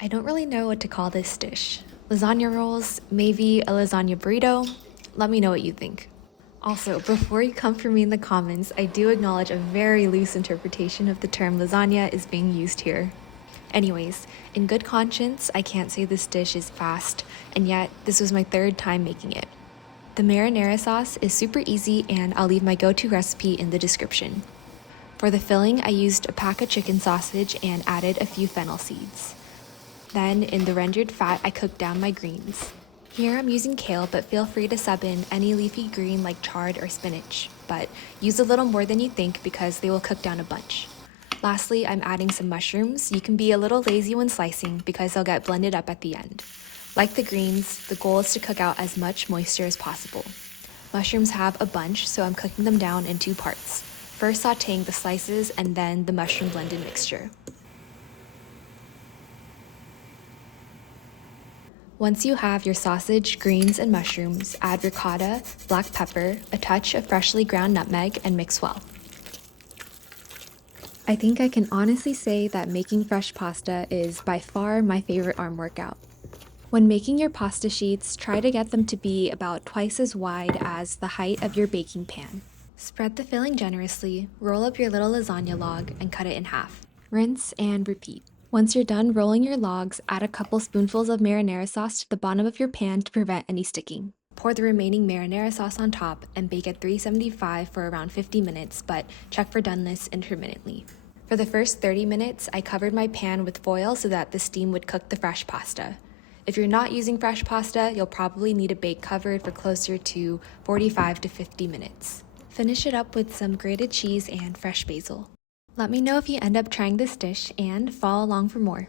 I don't really know what to call this dish. Lasagna rolls, maybe a lasagna burrito? Let me know what you think. Also, before you come for me in the comments, I do acknowledge a very loose interpretation of the term lasagna is being used here. Anyways, in good conscience, I can't say this dish is fast, and yet this was my third time making it. The marinara sauce is super easy, and I'll leave my go-to recipe in the description. For the filling, I used a pack of chicken sausage and added a few fennel seeds. Then, in the rendered fat, I cooked down my greens. Here I'm using kale, but feel free to sub in any leafy green like chard or spinach, but use a little more than you think because they will cook down a bunch. Lastly, I'm adding some mushrooms. You can be a little lazy when slicing because they'll get blended up at the end. Like the greens, the goal is to cook out as much moisture as possible. Mushrooms have a bunch, so I'm cooking them down in two parts. First sauteing the slices and then the mushroom blended mixture. Once you have your sausage, greens, and mushrooms, add ricotta, black pepper, a touch of freshly ground nutmeg, and mix well. I think I can honestly say that making fresh pasta is by far my favorite arm workout. When making your pasta sheets, try to get them to be about twice as wide as the height of your baking pan. Spread the filling generously, roll up your little lasagna log, and cut it in half. Rinse and repeat. Once you're done rolling your logs, add a couple spoonfuls of marinara sauce to the bottom of your pan to prevent any sticking. Pour the remaining marinara sauce on top and bake at 375 for around 50 minutes, but check for doneness intermittently. For the first 30 minutes, I covered my pan with foil so that the steam would cook the fresh pasta. If you're not using fresh pasta, you'll probably need to bake covered for closer to 45 to 50 minutes. Finish it up with some grated cheese and fresh basil. Let me know if you end up trying this dish and follow along for more.